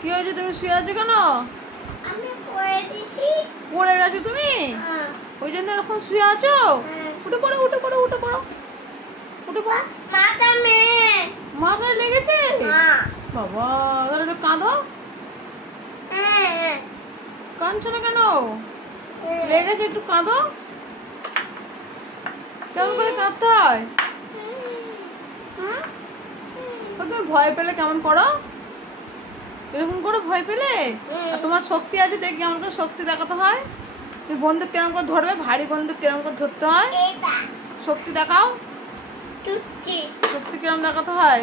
কি হয়েছে, তুমি শুয়ে আছো কেন? পড়ে গেছো তুমি? ওই জন্য এরকম শুয়ে আছো? উঠে পড়ো উঠে পড়ো উঠে পড়ো উঠে পড়ো। মাথায় লেগেছে? বাবা, তাহলে একটু কাঁদো। কাঁদছো না কেন? লেগেছে, একটু কাঁদো। কেমন করে কাঁদতে হয়? তুমি ভয় পেলে কেমন করো? এরকম করো ভয় পেলে? আর তোমার শক্তি আছে, দেখি কেমন করে শক্তি দেখাতে হয়। তুমি বন্দুক কেরম করে ধরবে, ভারী বন্দুক কেরম করে ধরতে হয়, শক্তি দেখাও। শক্তি কেরম দেখাতে হয়?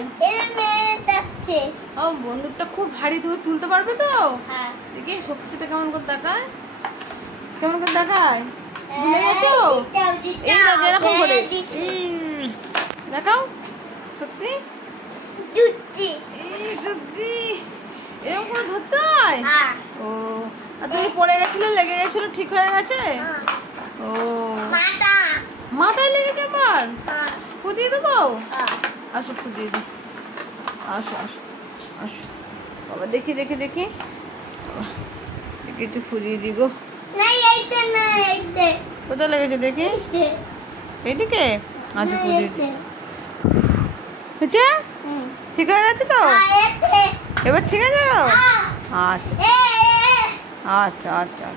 ও, বন্দুকটা খুব ভারী, তুমি তুলতে পারবে তো? দেখি শক্তিটা কেমন করে দেখায়, কেমন করে দেখায়। ভুলে গেছো? এই না, এরকম করে দেখাও শক্তি। শক্তি এরকম করে ধরতে হয়? ও, আর তুমি পড়ে গেছিল, লেগে গেছিল, ঠিক হয়ে গেছে? ও, মাথায় লেগেছে আমার? ফুদিয়ে দেবো? আসো ফুদিয়ে দিই, আসো আসো আসো বাবা, দেখি দেখি দেখি দেখি একটু ফুদিয়ে দিই গো। কোথায় লেগেছে দেখি? এইদিকে? আচ্ছা ফুদিয়ে দিই। হয়েছে? ঠিক হয়ে গেছে তো? এবার ঠিক আছে তো? আচ্ছা আচ্ছা আচ্ছা।